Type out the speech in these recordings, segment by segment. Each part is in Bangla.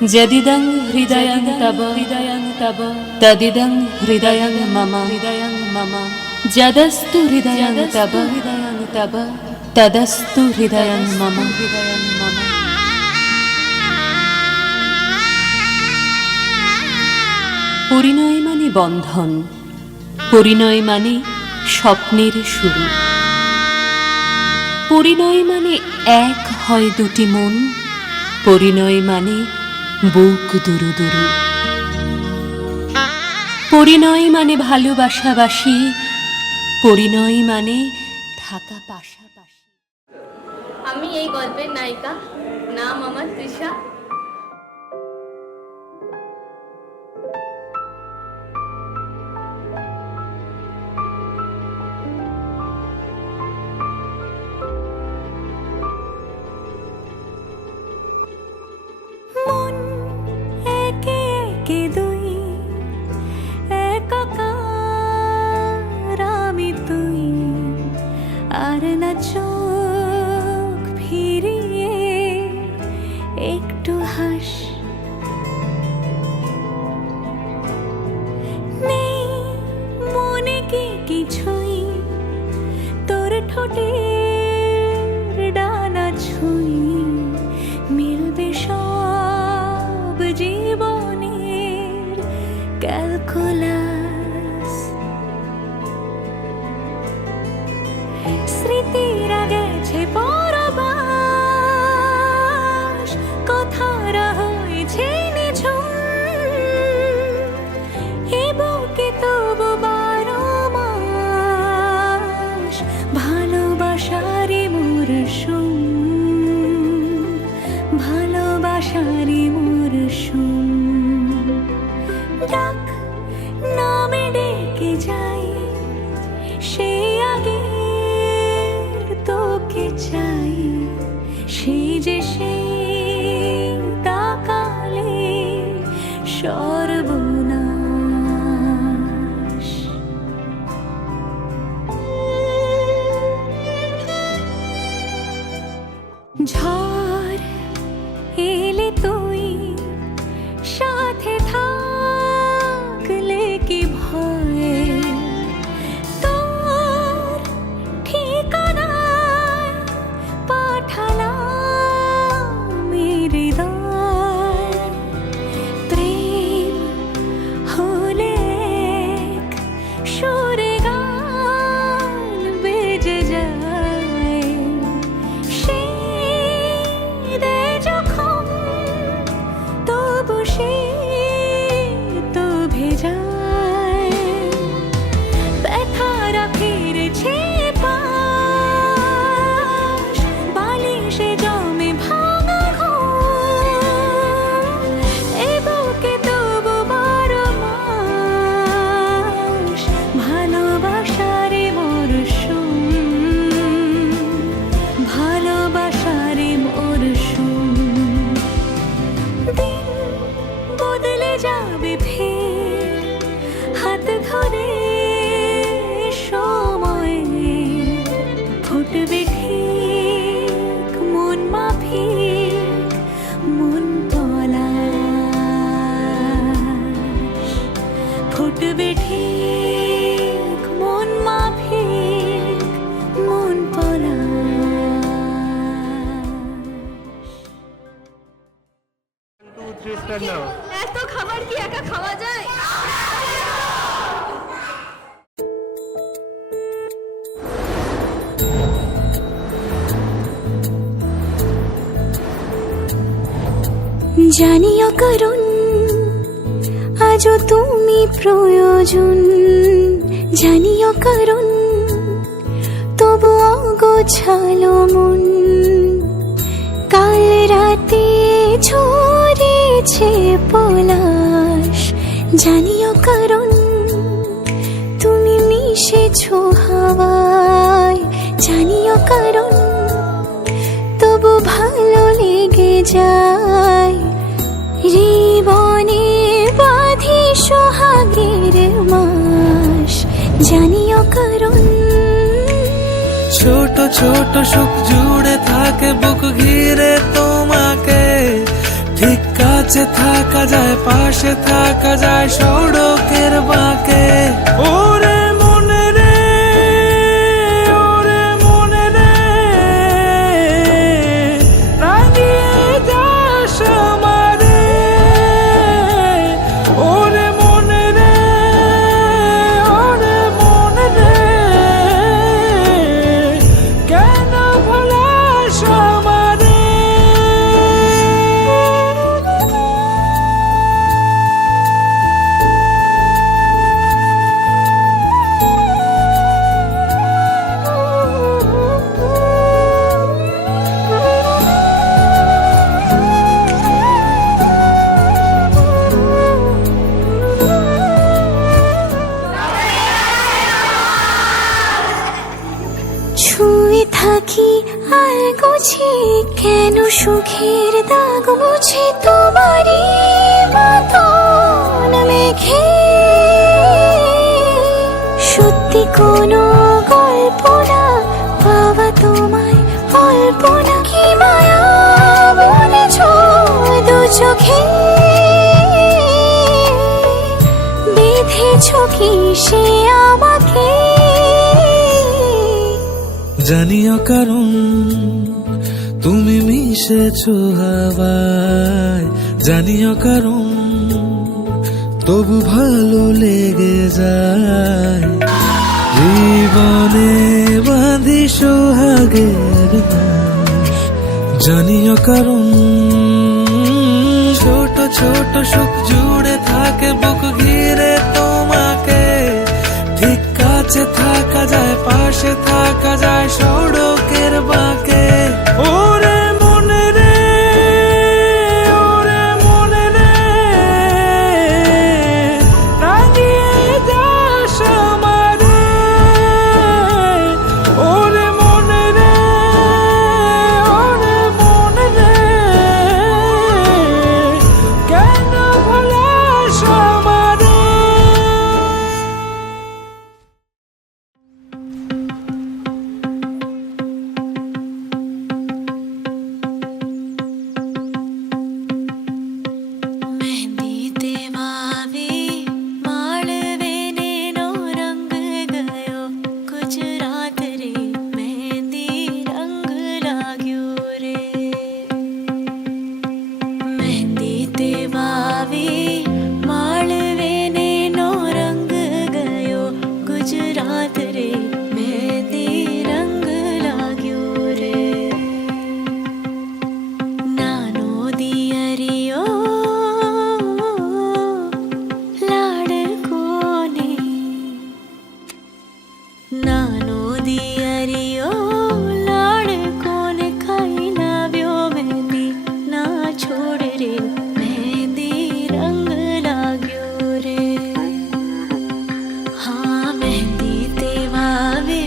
যদিদং হৃদয়ং তব তদিদং হৃদয়ং মম যদস্তু হৃদয়ং তব তদস্তু হৃদয়ং মম। পরিণয় মানে বন্ধন, পরিণয় মানে স্বপ্নের শুরু, পরিণয় মানে এক হয় দুটি মন, পরিণয় মানে বুক দুরু দুরু, পরিণয় মানে ভালোবাসাবাসি, পরিণয় মানে থাকা পাশাপাশি। আমি এই গল্পের নায়িকা, নাম আমার তৃষা। আর না চোখ ফিরিয়ে একটু হাস, নেই মনে কি কিছুই তোর ঠোঁটের ডানা ছুঁই, মিলবে সব জীবনের ক্যালকুলাস। স্মৃতিরা গেছে পরবাস, কথারা হয়েছে নিঝুম, এ বুকে তবু 12 মাস ভালোবাসারই মরশুম, ভালোবাসারই মরশুম। ডাক নামে ডেকে যাই, সে আগে তোকে চাই, সেই যে সেই তাকালে সর্বনাশ। ঝড় এলে তুই সাথে থাকলে কি ভয়, তোর ঠিকানায় পাঠালাম হৃদয়। প্রেম হলে এক সুরে গান বেজে যায়, সেই দে যখন তবু সে তো ভেজায়। ব্যথারা ফিরেছে পাশ, বালিশে জমে ভাঙা ঘুম, এ বুকে তবু 12 মাস ভালোবাসারে মরশুম, ভালোবাসারে মরশুম। দিন বদলে যাবে ফের হাত ধরে, সময়ে ফুটবে ঠিক মন মাফিক মন পলাশ, ফুটবে ঠিক মন মাফিক মন পলাশ। এত খাবার কি একা খাওয়া যায়? জানিও কারণ আজও তুমি প্রয়োজন, জানিও কারণ তবু অগোছালো মন, কাল রাতে ছড়িয়েছে পলাশ। জানিও কারণ তুমি মিশেছো হাওয়ায়, জানিও কারণ তবু ভালো লেগে যায়, জীবনে বাঁধি সোহাগের মাস। জানিও কারণ ছোট ছোট সুখ জুড়ে থাকে বুক ঘিরে তোমাকে, ঠিক কাছ কাছে থাকা যায়, পাশে থাকা যায় সড়কের বাঁকে। ওরে মনে রে, ওরে মনে রে, রাঙিয়ে যাস আমারে। ওরে মনে রে, ওরে মনে রে, কেন ভোলাস আমারে? ছুঁয়ে থাকি আর গুছি, কেন সুখের দাগ মুছে তোমারই মতন মেঘে। সত্যি কোনো গল্প না, পাওয়া তোমায় অল্প না, কি মায়া বলেছ দু চোখে। বেঁধেছ কি সে আমাকে, জানিও কারণ তুমি মিশেছো হাওয়ায়, জানিও কারণ তবু ভালো লেগে যায়। জীবনে বাঁধি সোহাগের বাঁশ, জানিও কারণ ছোট ছোট সুখ জুড়ে থাকে বুক ঘিরে তোমাকে। ঠিক কাছে থাকা যায়, পাশে থাকা যায় সড়কের বাঁকে। ওরে মনে রে, ওরে মনে রে, রাঙিয়ে যাস আমারে। ওরে মনে রে, ওরে মনে রে, কেন ভোলাস আমারে? मेहंदी वावे माळवे ने नो रंग गयो गुजरात रे, मेहंदी रंग लाग्यो रे। मेहंदी ते वावे माळवे ने नो रंग गयो गुजरात रे, मेहंदी रंग लाग्यो रे। नानो दियरियो लाडकोने, नानो दियरियो लाडकोने खाई लाव्यो मेहंदी ना छोड़ रे, मेहंदी रंग लाग्यो रे। हाँ मेहंदी ते वावे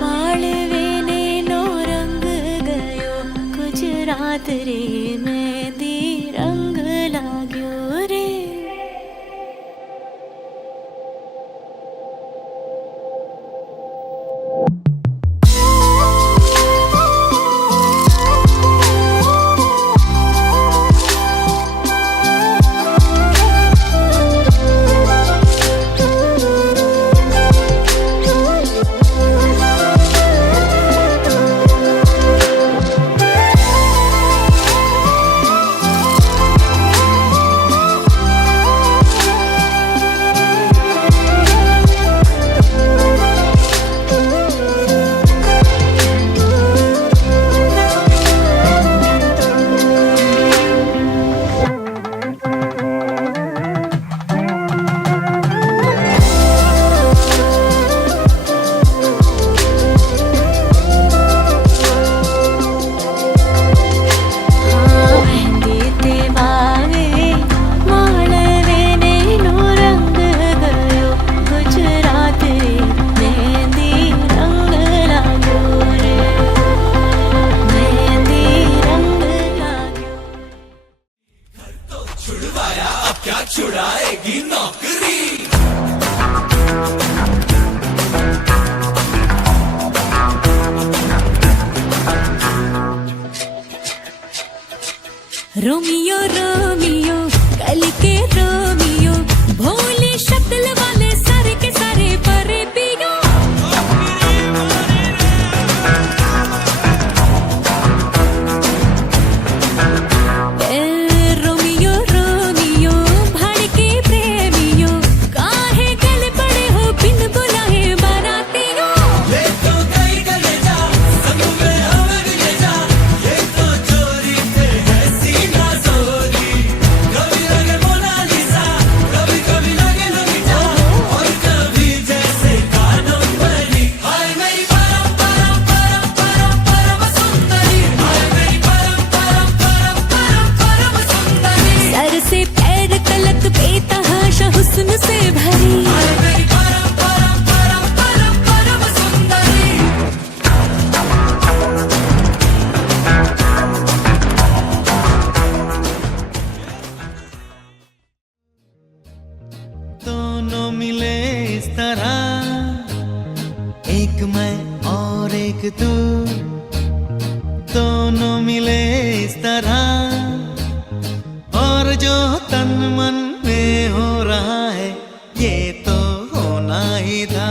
माळवे ने नो रंग गयो गुजरात रे, मेहंदी रंग लाग्यो रे। छुड़ाएगी नौकरी। रोमियो रोमियो कल के रोमियो भोली शक्ल वाले सारे के सारे परे पियो रोमियो रोमियो भड़के प्रेमियो काहे गल पड़े हो बिन बुलाए बारातियों ले तो गई गले जा संग में हमें ले जा ये तो चोरी थे ऐसी ना जोरी कभी लगे मोनालिसा कभी कभी लगे नमिता और कभी जैसे कादम्बरी हाय मेरी परम परम परम परम परम सुंदरी हाय मेरी परम परम परम परम परम सुंदरी सर से पैर तलक बेतहाशा हुस्न से भरी हाय मेरी परम परम परम परम परम सुंदरी दोनों मिले इस तरह एक मैं और एक तू दोनों मिले इस तरह और जो तन मन में हो रहा है ये तो होना ही था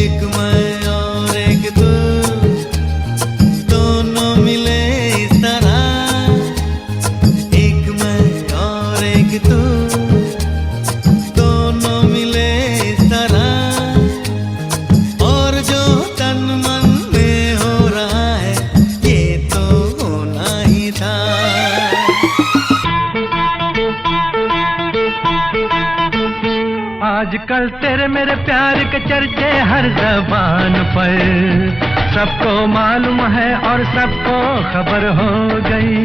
एक मैं और एक तू दोनों मिले इस तरह एक मैं और एक तू दोनों मिले इस तरह और जो तन मन में हो रहा है ये तो होना ही था आजकल तेरे मेरे प्यार के चर्चे हर जबान पर सबको मालूम है और सबको खबर हो गई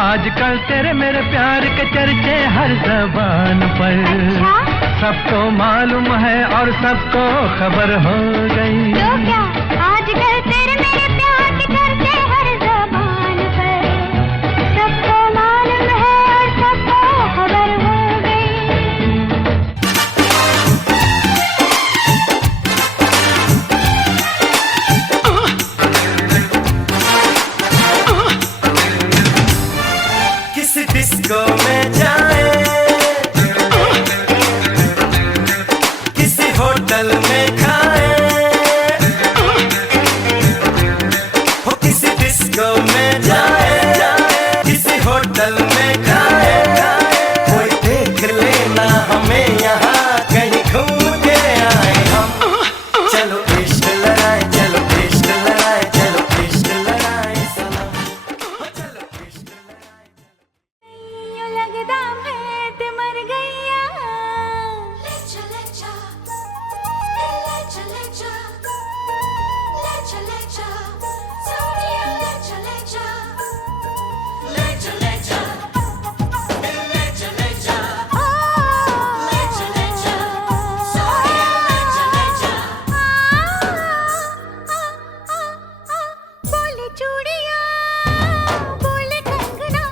आजकल तेरे मेरे प्यार के चर्चे हर जबान पर सबको मालूम है और सबको खबर हो गई तो क्या आजकल तेरे मेरे प्यार के चर्चे हर ज़बान पर सबको मालूम है और सबको खबर हो गई किसी डिस्को में जाए किसी होटल में खाए हो किसी डिस्को में जाए किसी होटल में खाए कोई देख लेना हमें यहाँ कहीं घूम के आए हम चलो इश्क लड़ाए चलो इश्क लड़ाए चलो इश्क लड़ाए सनम हो चलो इश्क लड़ाए यूं लगदा मैं ते मर गईया बोले चूड़िया बोले कंगना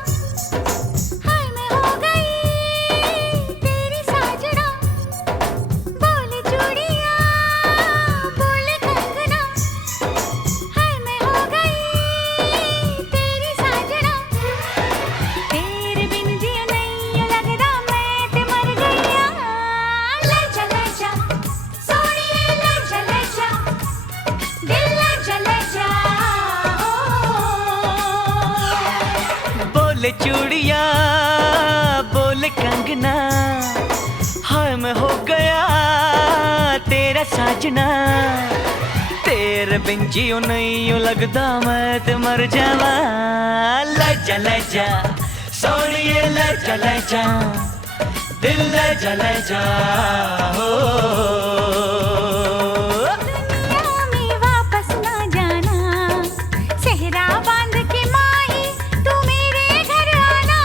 हाय मैं हो गई तेरी साजना बोले चूड़िया बोले कंगना हाय मैं हो गई तेरी साजना तेरे बिन जिया नहीं लगदा मैं ते मर गईया ले जा सोनिए ले जा दिल ले जा बोले चूड़िया बोले कंगना हाय मैं हो गया तेरा साजना तेरे बिन जियो नहीं यूं लगदा मैं ते मर जावा ले जा सोनिए ले जा दिल ले जा हो दुनिया में वापस ना जाना सेहरा बांध के माही तू मेरे घर आना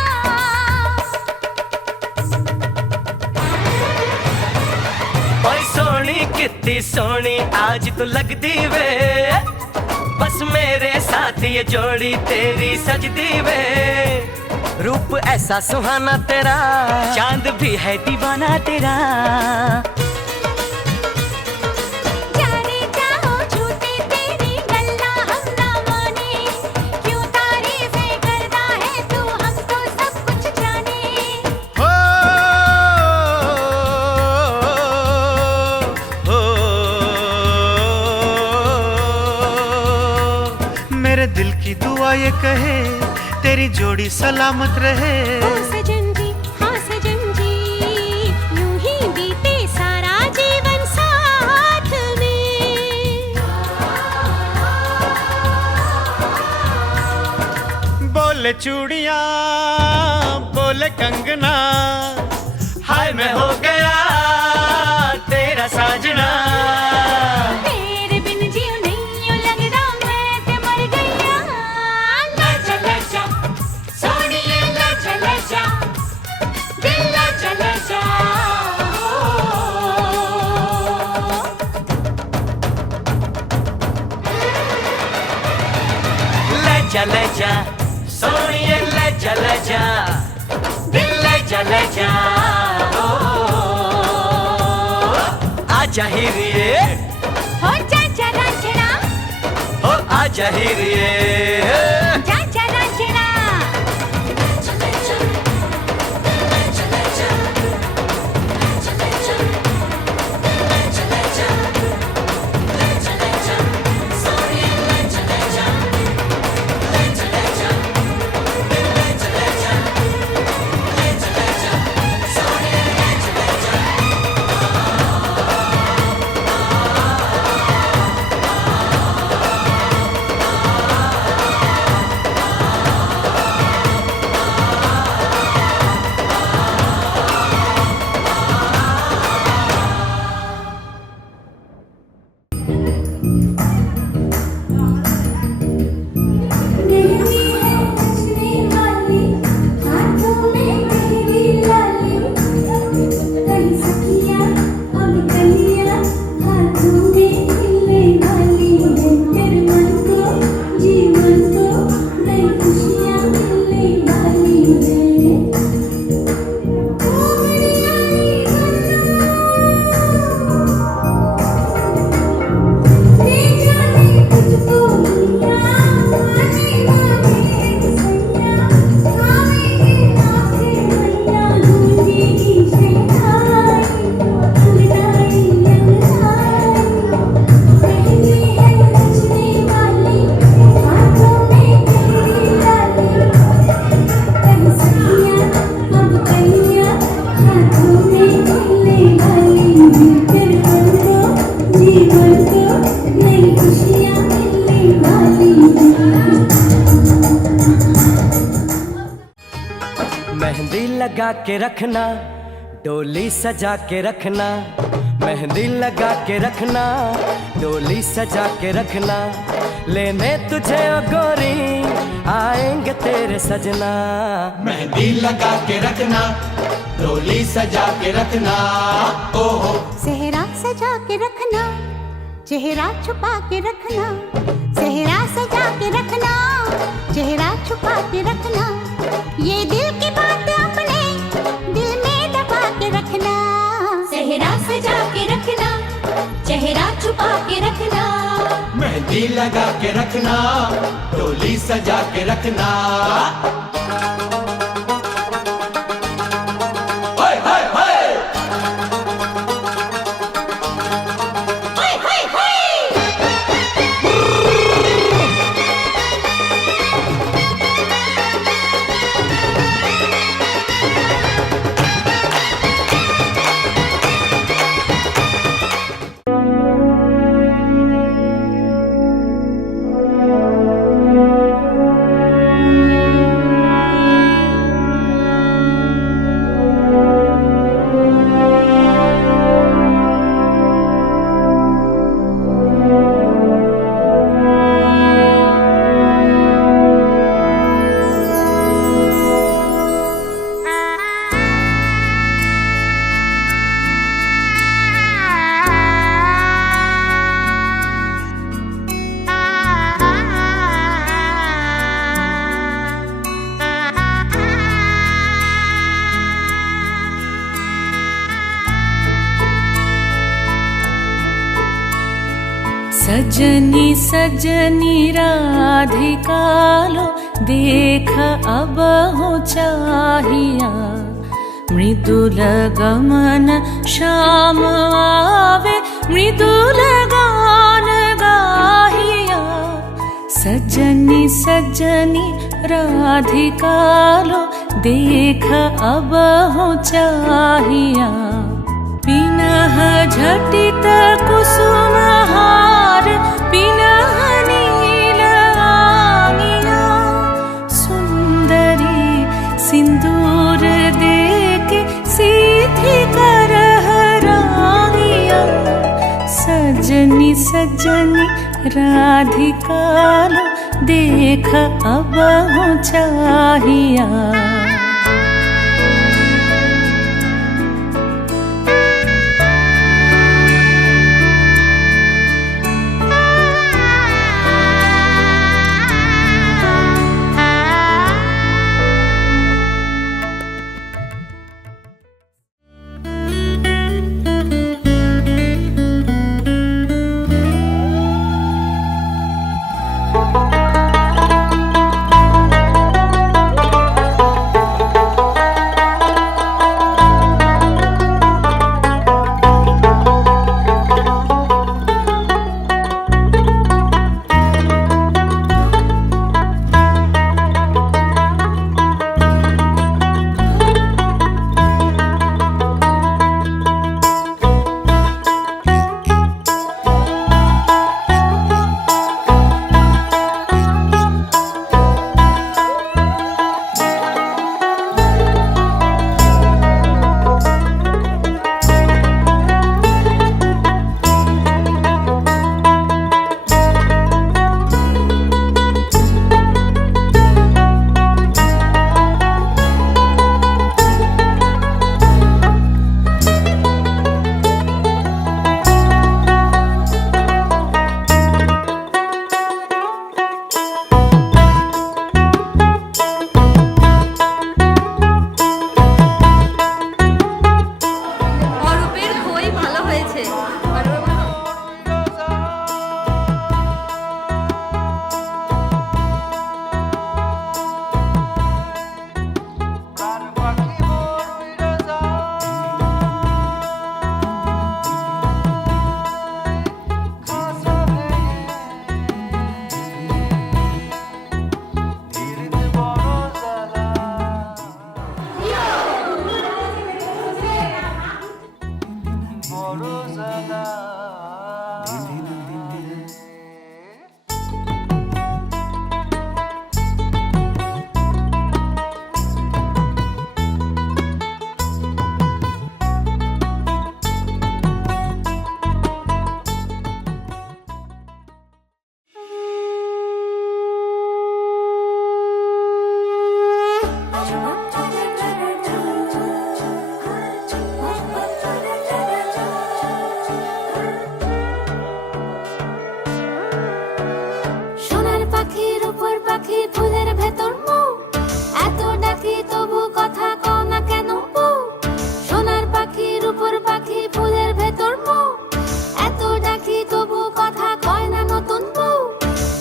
ओए सोनी कितनी सोनी आज तू लगदी वे बस मेरे साथ ये जोड़ी तेरी सजदी वे रूप ऐसा सुहाना तेरा चांद भी है दीवाना तेरा जाने चाहो झूठी तेरी गल्ला हम ना माने क्यों तारीफें करदा की दुआ ये कहे तेरी जोड़ी सलामत रहे। ओ सजन जी, हाँ सजन जी, यूं ही बीते सारा जीवन साथ में। बोले चूड़ियां बोले कंगना, हाय मैं हो गया तेरा साजना। तेरे बिन जीव नहीं लगदा मैं ते मर गईया। लजा लजा सोनिए लजा लजा, दिल लजा लजा। लजा लजा सोनिए लजा लजा, दिल लजा लजा। आजा हीरिए हो चाचा रांझणा, हो आजा हीरिए, चाचा रांझणा। मेहंदी लगा के रखना, डोली सजा के रखना। मेहंदी लगा के रखना, डोली सजा के रखना। लेने तुझे ओ गोरी आएंगे तेरे सजना। मेहंदी लगा के रखना, डोली सजा के रखना। ओहो सेहरा सजा के रखना, चेहरा छुपा के रखना। सेहरा सजा के रखना, चेहरा छुपा के रखना। ये दिल की बात अपने दिल में दबा के रखना। सेहरा सजा के रखना, चेहरा छुपा के रखना। मेहंदी लगा के रखना, डोली सजा के रखना। सजनी सजनी राधिका लो देख अब हो चाहिया। मृदुल गमन श्याम आवे मृदुल गान गाहिया। सजनी सजनी राधिकालो देख अब हो चाहिया पिनह झटित कुसुमहार पिनह नील आंगिया सुंदरी सिंदूर देके सीधी करहरानिया सजनी सजनी राधिकालो देख अब हो चाहिया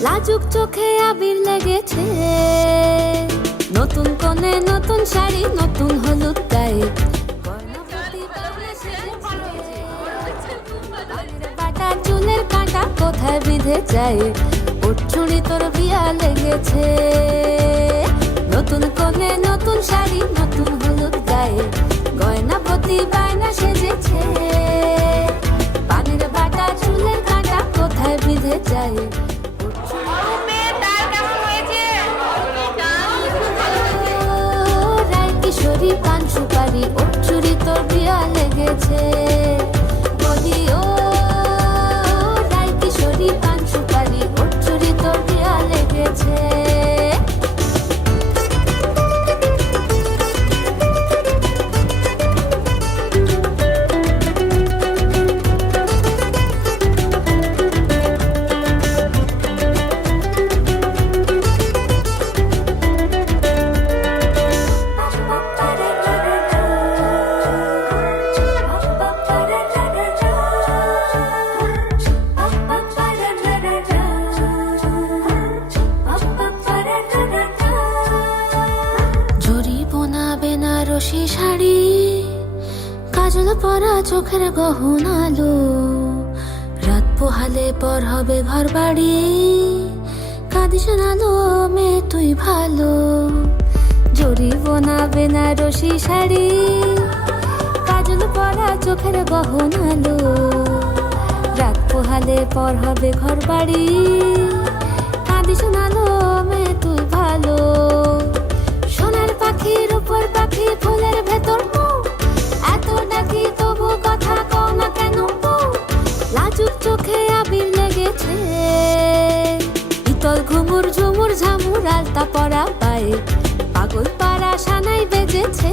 লাজুক চোখে আবির লেগেছে নতুন কোণে নতুন শাড়ি নতুন হলুদ গায়ে বাটা চুলের কাঁটা কোথায় বিঁধে যায় ওর চুড়ি তোর বিয়া লেগেছে নতুন কোণে নতুন শাড়ি নতুন হলুদ গায়ে গয়না প্রতি বায়না সেজেছে পানের বাটা চুলের কাঁটা কোথায় বিঁধে যায় কিশোরী পান সুপারি ওর চুরি তোর বিয়া লেগেছে বলি ও রাই কিশোরী পান সুপারি ওর চুরি তোর বিয়া লেগেছে শাড়ি কাজল পরা চোখের গহনালো রাত পোহালে পর হবে ঘর বাড়ি কাঁদিস না লো মেয়ে তুই ভালো, জরি বোনা বেনারসি শাড়ি, কাজল পরা চোখের গহনালো, রাত পোহালে পর হবে ঘর বাড়ি। কাঁদিস না লো মেয়ে তুই ভালো, সোনার পাখির উপর পাখি ফুলের ভেতর মুখ, এত নাকি তবু কথা কও না কেন বউ? লাজুক চোখে আবির লেগেছে, ইতল ঘুমুর ঝুমুর ঝামুর আলতা পরা পায়ে, পাগল পাড়া সানাই বেজেছে,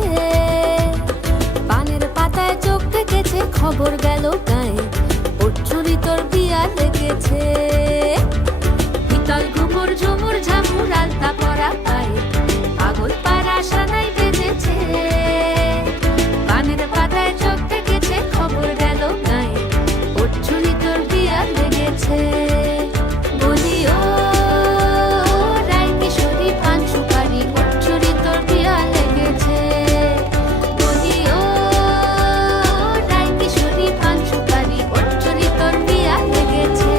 পানের পাতায় চোখ থেকেছে, খবর গেল গায়ে, ওর চুরি তোর বিয়া লেগেছে। ইতল ঘুমুর ঝুমুর ঝামুর আলতা পরা পায়ে, পাগল পাড়া সানাই বেজেছে, পানের পাতায় চোখ থেকেছে, খবর গেল গায়ে, ওর চুরি তোর বিয়া লেগেছে। বলি ও রাই কিশোরী পান সুপারি, ওর চুরি তোর বিয়া লেগেছে। বলি ও রাই কিশোরী পান সুপারি, ওর চুরি তোর বিয়া লেগেছে।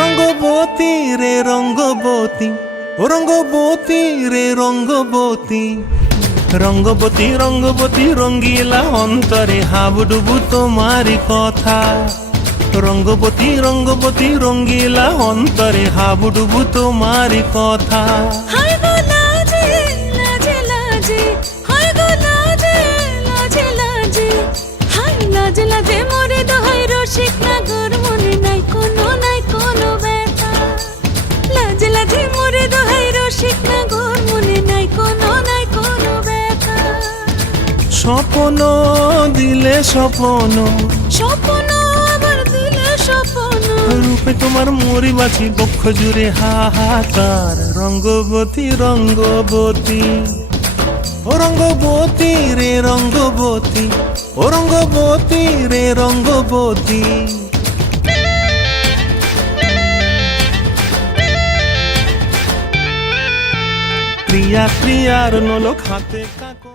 রঙ্গবতী রে রঙ্গবতী, ও রঙ্গবতী রে রঙ্গবতী, রঙ্গবতী রঙ্গবতী রঙ্গিলা অন্তরে হাবুডুবু তোমারি কথা। রঙ্গবতী রঙ্গবতী রঙ্গিলা অন্তরে হাবুডুবু তোমারি কথা। হায় গো লাজে লাজে লাজে, হায় গো লাজে লাজে লাজে, হায় লাজে লাজে মোরে দোহাই রসিক নাগর, মনে নাই কোনো ব্যথা। লাজে লাজে মোরে দোহাই রসিক নাগর, মনে নাই কোনো ব্যথা। স্বপ্ন দিলে স্বপ্ন, স্বপ্ন আবার দিলে স্বপ্ন, রূপে তোমার মরি বাছি বক্ষ জুড়ে হাহাকার। রঙ্গবতী রঙ্গবতী, ও রঙ্গবতী রে রঙ্গবতী, ও রঙ্গবতী রে রঙ্গবতী। ক্রিয়া ক্রিয়ার নলক হাতে কাকন।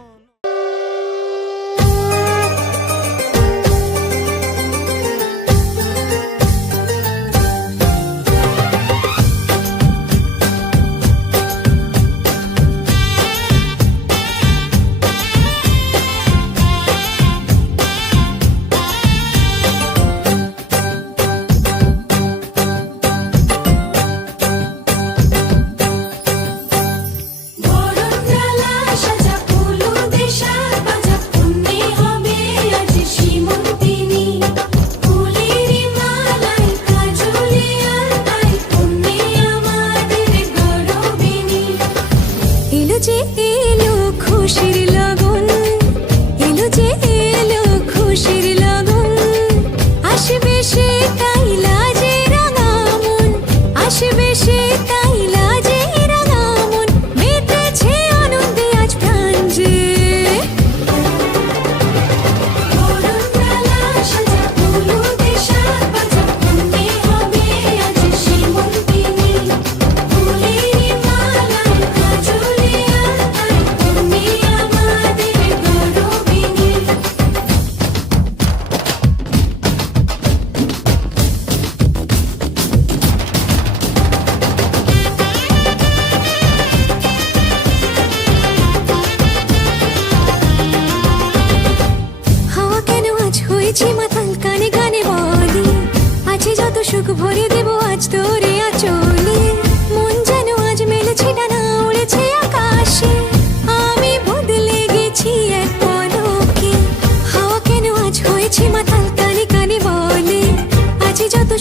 সাজা ফুল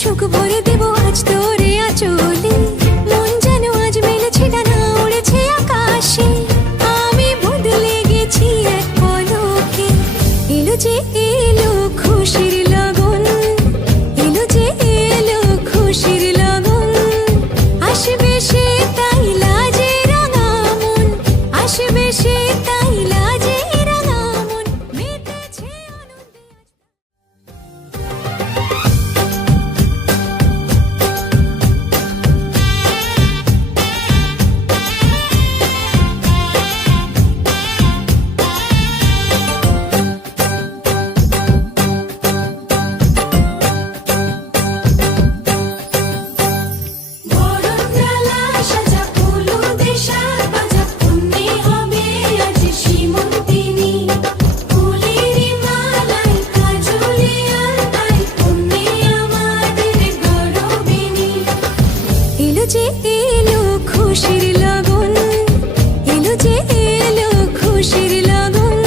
সুখ ভরে দেব আজ তোরে আঁচলে মন যেন আজ মেলেছে ডানা উড়েছে আকাশে আমি বদলে গেছি এক পলকে এলো যে এলো খুশির লগন এলো যে এলো খুশির লগন আসবে সে তাই লাজে রাঙা মন আসবে সে তাই লাজে রাঙা মন মেতেছে আনন্দে বরণডালা সাজা ফুলুদে সাজ বাজা পুণ্যে হবে আজ সীমন্তিনী ফুলের মালায় কাজলে আলতায় পুণ্যে আমাদের গৌরবিনী এলো যে এলো খুশির লগন এলো যে এলো খুশির লগন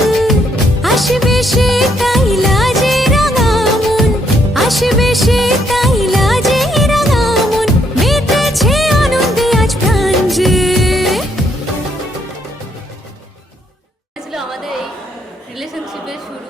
আসবে সে তাই লাজে রাঙা মন আসবে সে তাই লাজে রাঙা মন মেতেছে আনন্দে আজ প্রাণ যে ছিল আমাদের এই রিলেশনশিপের শুরু।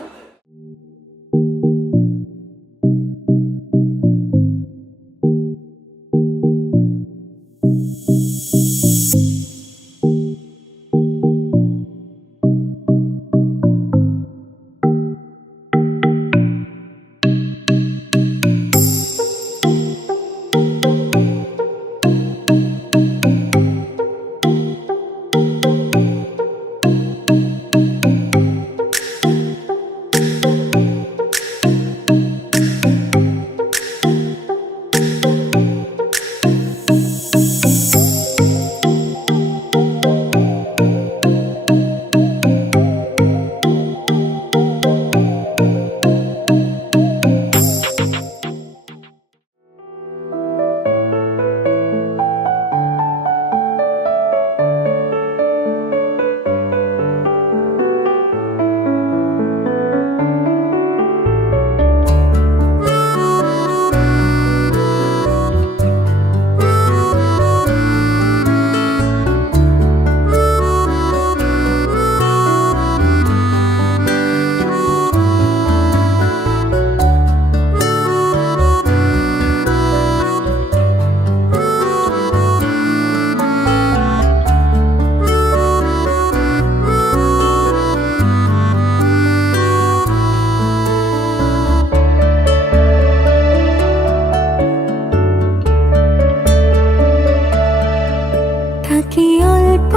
তাকে অল্প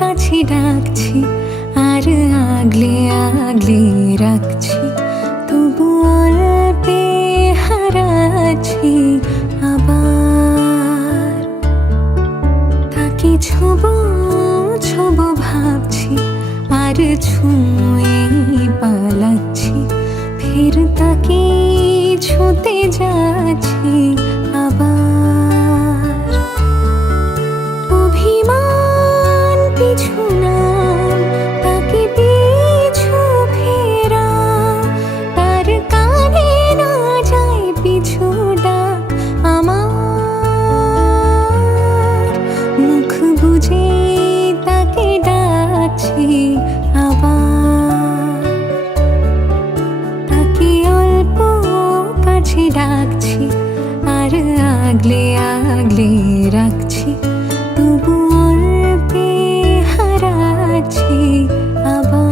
কাছে ডাকছি আর আগলে আগলে রাখছি তবু অল্পে হারাচ্ছি আবার তাকে ছোব ছোব ভাবছি আর ছুঁয়ে পালাচ্ছি ফের তাকে ছুঁতে যাচ্ছি আবার অভিমান পিছু নাম তাকে পিছু ফেরা তার কানে না যায় পিছু ডাক আমার মুখ বুঝে তাকে ডাকছি আবার তাকে অল্প কাছে ডাকছি আর আগলে আগলে রাখছি তবু অল্পে হারাচ্ছি আবার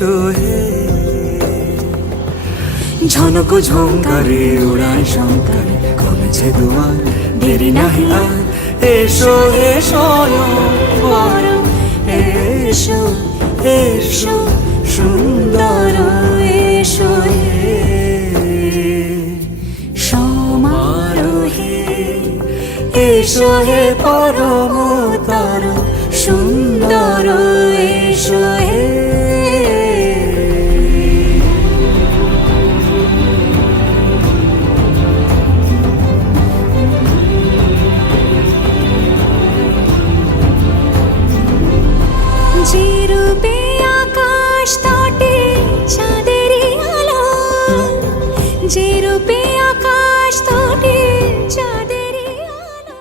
এসো হে ঝনক ঝঙ্কারে উড়ায় শঙ্কারে কমেছে দুয়ার দেরি নাহি আর এসো এসো পরম এসো এসো সুন্দর এসো হে সমারোহে এসো হে পরমতর সুন্দর এসো হে যে রূপে আকাশ তটে চাঁদেরই আলো, যে রূপে আকাশ তটে চাঁদেরই আলো।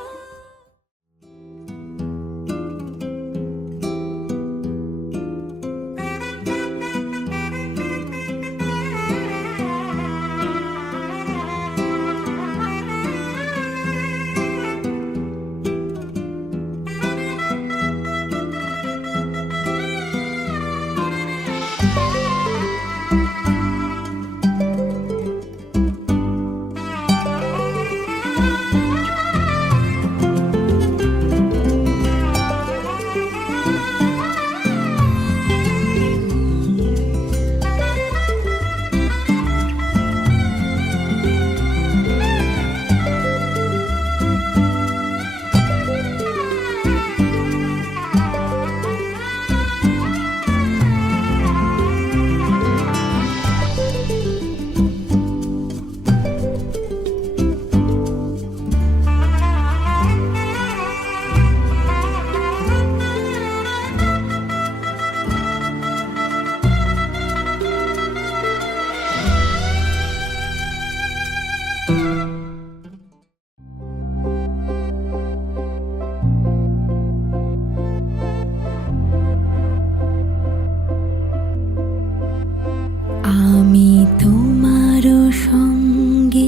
আমি তোমার সঙ্গে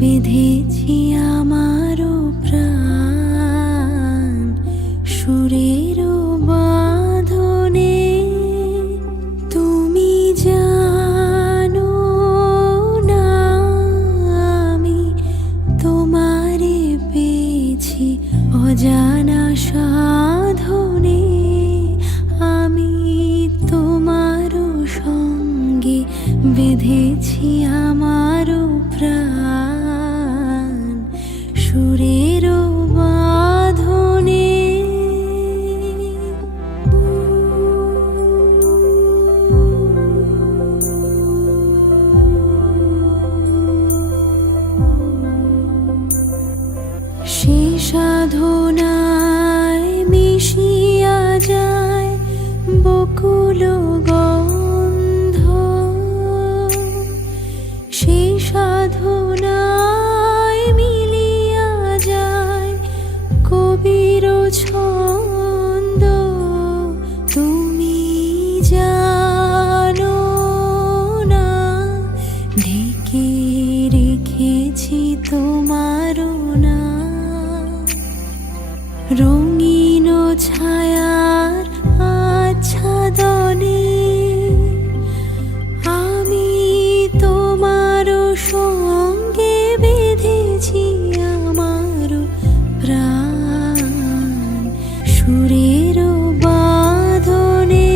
বেঁধেছি আমার প্রাণ সুরের বাঁধনে, তুমি জানো না আমি তোমারে পেয়েছি অজানা সাধনে। আমি তোমার সঙ্গে বেঁধেছি আমার প্রাণ সুরের বাঁধনে। সে সাধনায় মিশিয়া যায় বকুল গন্ধ, সে সাধনায় মিলিয়া যায় কবির ছন্দ। তুমি জানো না ঢেকে রেখেছি তোমার না রঙিন ছায়ার আচ্ছাদনে। আমি তোমার সঙ্গে বেঁধেছি আমার প্রাণ সুরের বাঁধনে।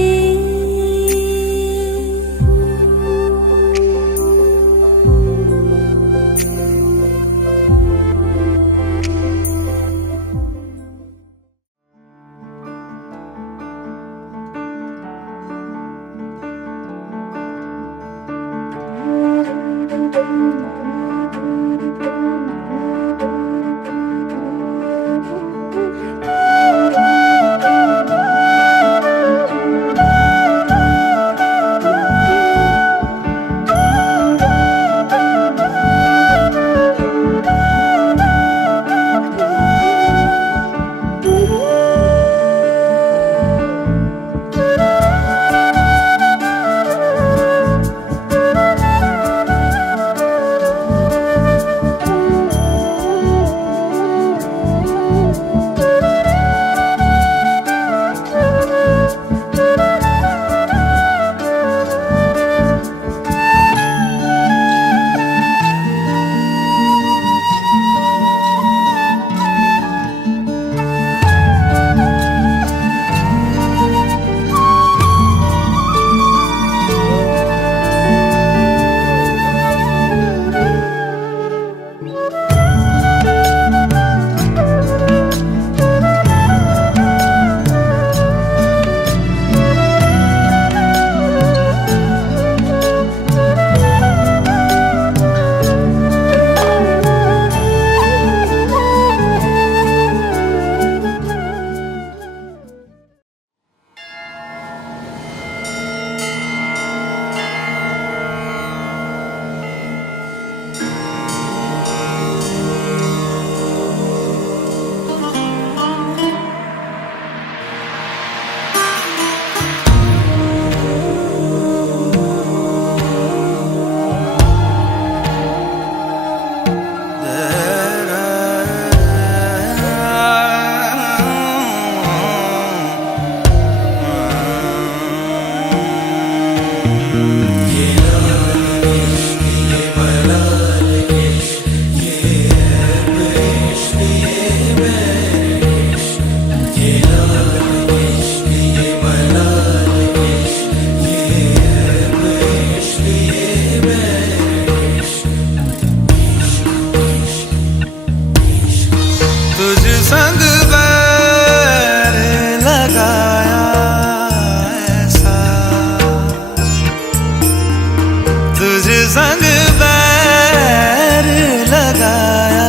संग बैर लगाया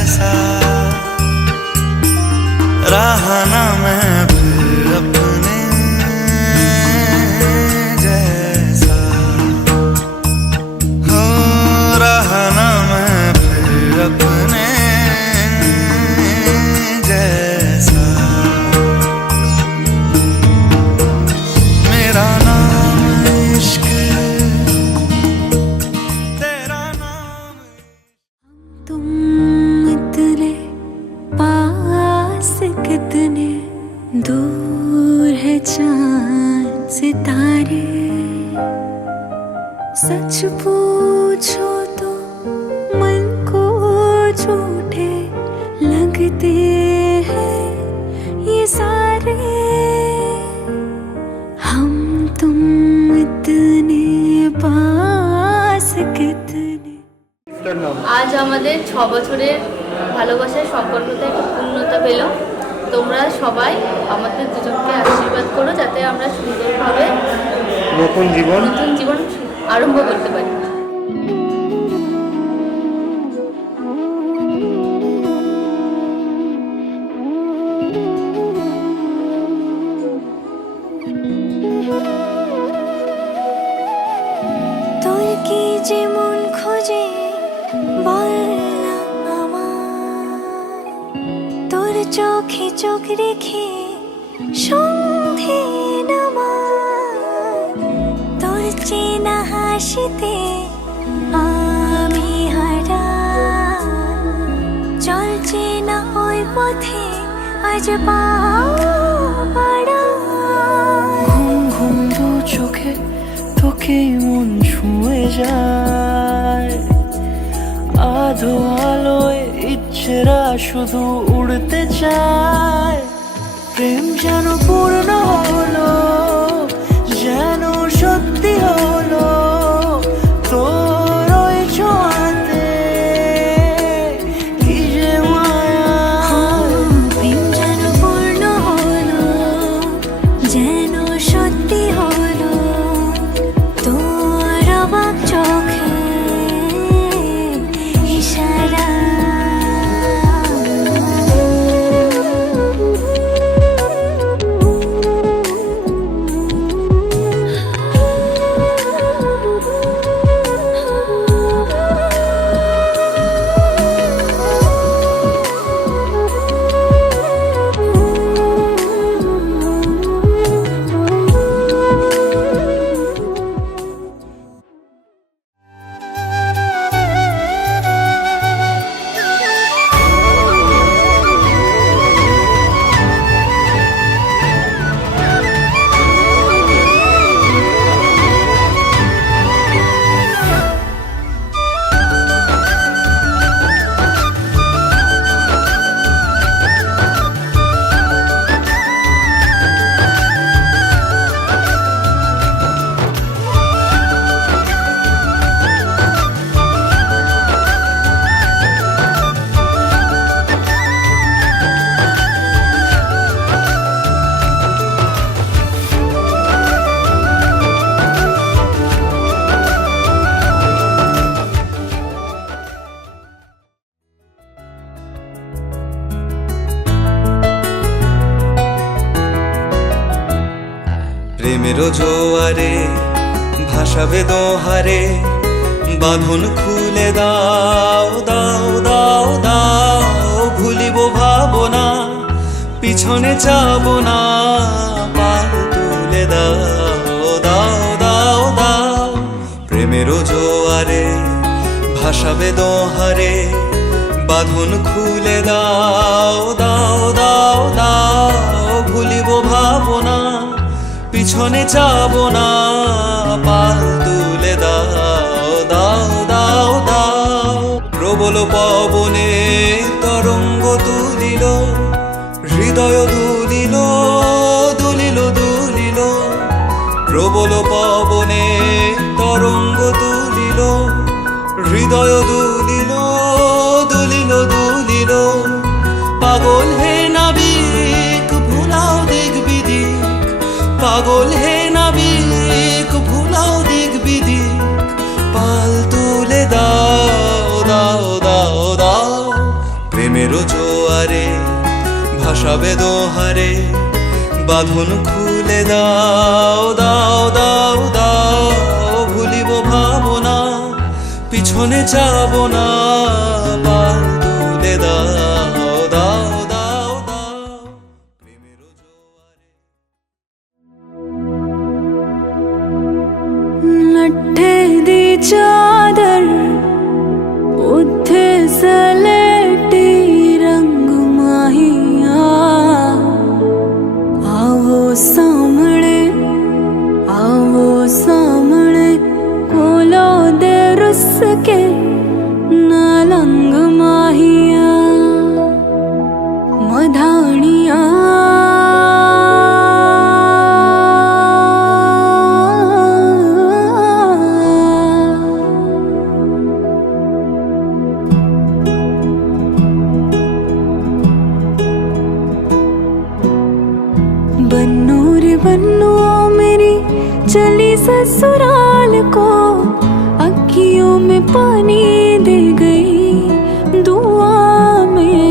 ऐसा रहा ना मैं फिर अपने जैसा हो रहा ना मैं फिर अपने जैसा मेरा नाम इश्क तेरा नाम तुम इतने पास कितने दूर है चांद सितारे सच पूछो तो मन को झूठे लगते हैं ये सारे हम तुम इतने पास कितने আজ আমাদের 6 বছরের ভালোবাসার সম্পর্কতে একটু পূর্ণতা পেল। তোমরা সবাই আমাদের দুজনকে আশীর্বাদ করো যাতে আমরা সুন্দরভাবে নতুন জীবন আরম্ভ করতে পারি। তোর কি যে মন খোঁজে বল না আমায় তোর চোখে চোখ রেখে সন্ধে নামায় তোর চেনা হাসিতে আমি হারাই চল চেনা ওই পথে আজ পা বাড়াই ঘুম ঘুম দু চোখে তোকে মন ছুঁয়ে যায় আধো আলোয় ইচ্ছেরা শুধু উড়তে চায় প্রেম যেন পূর্ণ হলো যেন সত্যি হলো তোর ওই ছোঁয়াতে কি যে মায়া প্রেম যেন পূর্ণ হলো যেন সত্যি হলো তোর অবাক চোখে ইশারা প্রেমের জোয়ারে ভাসাবে দোহারে বাঁধন খুলে দাও দাও দাও দাও ভুলিব ভাবনা পিছনে যাব না পাল তুলে দাও দাও দাও দাও প্রেমের জোয়ারে ভাসাবে দোহারে বাঁধন খুলে দাও দাও দাও দাও ভুলিব ভাবনা পিছনে যাব না পাল তুলে দাও দাও দাও দাও প্রবল পবনে তরঙ্গ তুলিল হৃদয় দুলিল দুলিল দুলিল প্রবল পবনে তরঙ্গ তুলিল হৃদয় দুলিল দুলিল দুলিল পাগল হে নাবিক ভুলাও দিক বিদিক পাগল হে নাবিক ভুলাও দিক বিদিক যাবে দোহারে, বাঁধন খুলে দাও দাও দাও দাও, ভুলিব ভাবনা পিছনে যাব না, পাল তুলে দাও দাও দাও দাও প্রেমের জোয়ারে। ਲੱਠੇ ਦੀ ਚਾਦਰ ਉੱਥੇ ਸਲੇਟੀ ਰੰਗ ਮਾਹੀਆ, ਆਵੋ ਸਾਹਮਣੇ ਕੋਲੋਂ ਦੇ ਰੁੱਸ ਕੇ ਨਾ ਲੰਗ ਮਾਹੀਆ, ਮਧਾਣੀਆਂ बन्नू रे बन्नू मेरी चली ससुराल को, अखियों में पानी दे गई, दुआ में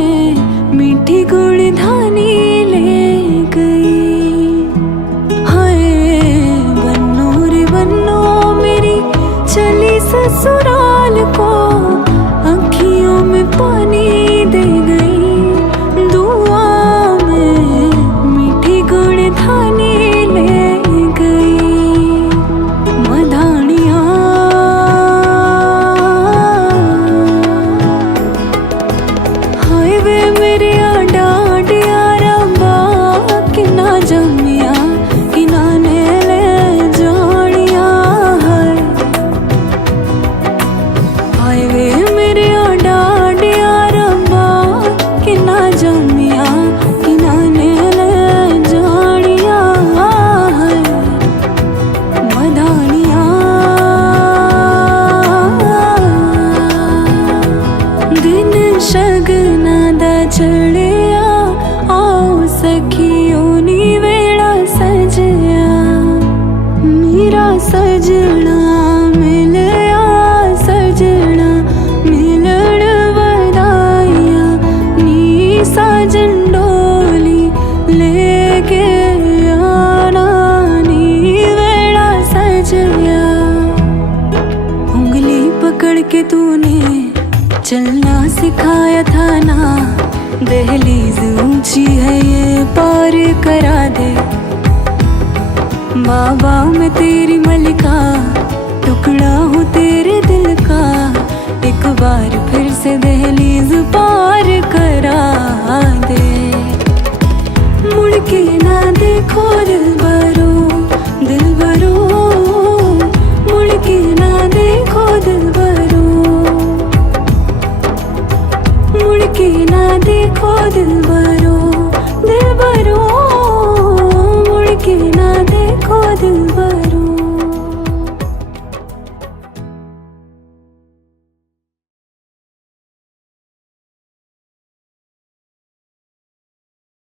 मीठी गुड़धानी ले गई। हाय बन्नू रे बन्नू मेरी चली ससुराल को, अखियों में पानी दे गई, दुआ में मीठी गुड़धानी ले गई, मधानियाँ हाय वे मेरे डांडिया रब्बा, किना जमिया किना ने ले जानिया, हाय वे मेरे डांडिया रब्बा, किना जमिया किना ने ले जानिया, मधानियाँ दिन शगना दा चढ़िया, आओ सखियों नी वेड़ा सजया, मेरा सजना मिलया, सजना मिलण वधाइया, नी साजन डोली लेके आना, नी वेड़ा सजया, उंगली पकड़ के तूने चलना सिखाया था ना, दहलीज ऊंची है ये पार करा दे, बाबा मैं तेरी मलिका, टुकड़ा हूँ तेरे दिल का, एक बार फिर से दहलीज पार करा दे, मुड़ के ना देखो रे